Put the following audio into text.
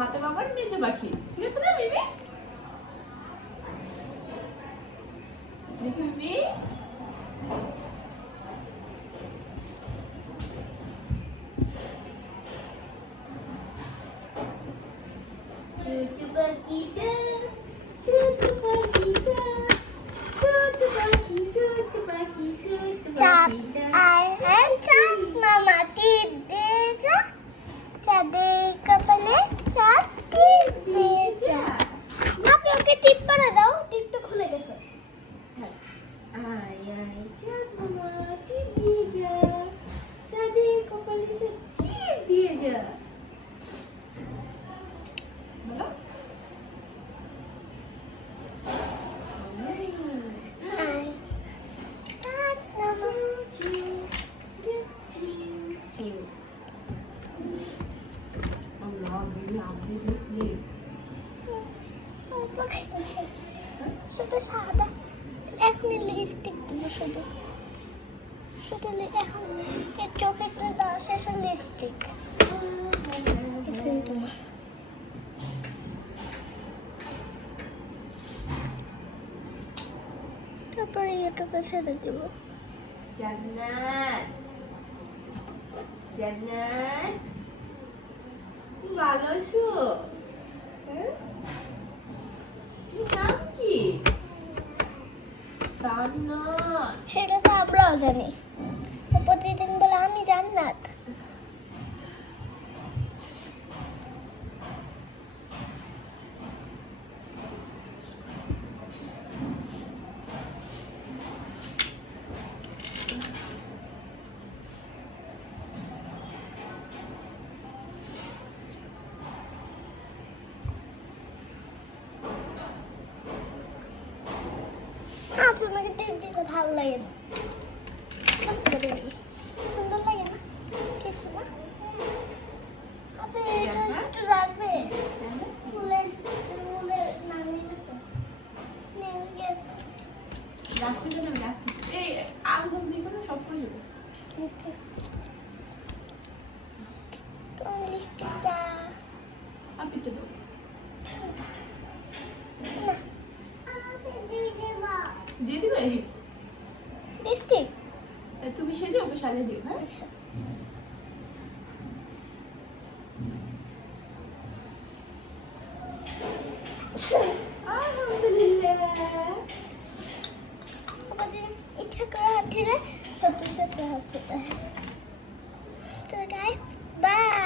খাতে বাবার মেজো পাখি, ঠিক আছে না বেবি? দেখো বেবি, ছোট পাখিটা, ছোট পাখিটা, ছোট পাখি, ছোট পাখি, ছোট পাখিটা। চাঁদ মামা টিপ দিয়ে যা, চাঁদের কপালে চাঁদ টিপ দিয়ে যা। আপনি ওকে টিপ করে দাও, টিপটা খুলে গেছে। আয় আয় চাঁদ মামা টিপ দিয়ে যা, চাঁদের কপালে চাঁদ টিপ দিয়ে যা। বলো। Allah, baby, আপনি দেখলে শুধু সাদা, এখন লিপস্টিক দেবো শুধু শুধু এখন এর চোখের দেওয়া শেষ লিপস্টিক। তারপরে ইউটিউবে ছেড়ে দিব। জান্নাত, জান্নাত, ভালো আছো? হ্যাঁ? তোমার নাম কি? জান্নাত। সেটা তো আমরাও জানি, ও প্রতিদিন বলে আমি জান্নাত। তোমাকে টিপ দিতে ভালো লাগে না, সুন্দর লাগে না কিছু না। আপনি এটা একটু রাখবে, ফুলের ফুলের নামিয়ে নেবে। রাখতে দেন, আমি রাখতেছি। এই আঙ্গুল দিবো না, সব করে যাবে। কোন লিপস্টিকটা? আপনি তো দেবো। দিয়ে দিবে? লিপস্টিক তুমি সেজে ওকে সাজিয়ে দিও। হ্যাঁ, আচ্ছা। আলহামদুলিল্লাহ। আমাদের ইচ্ছা করে হচ্ছে না, সত্যি সত্যি হচ্ছে না। তো গাইস বাই।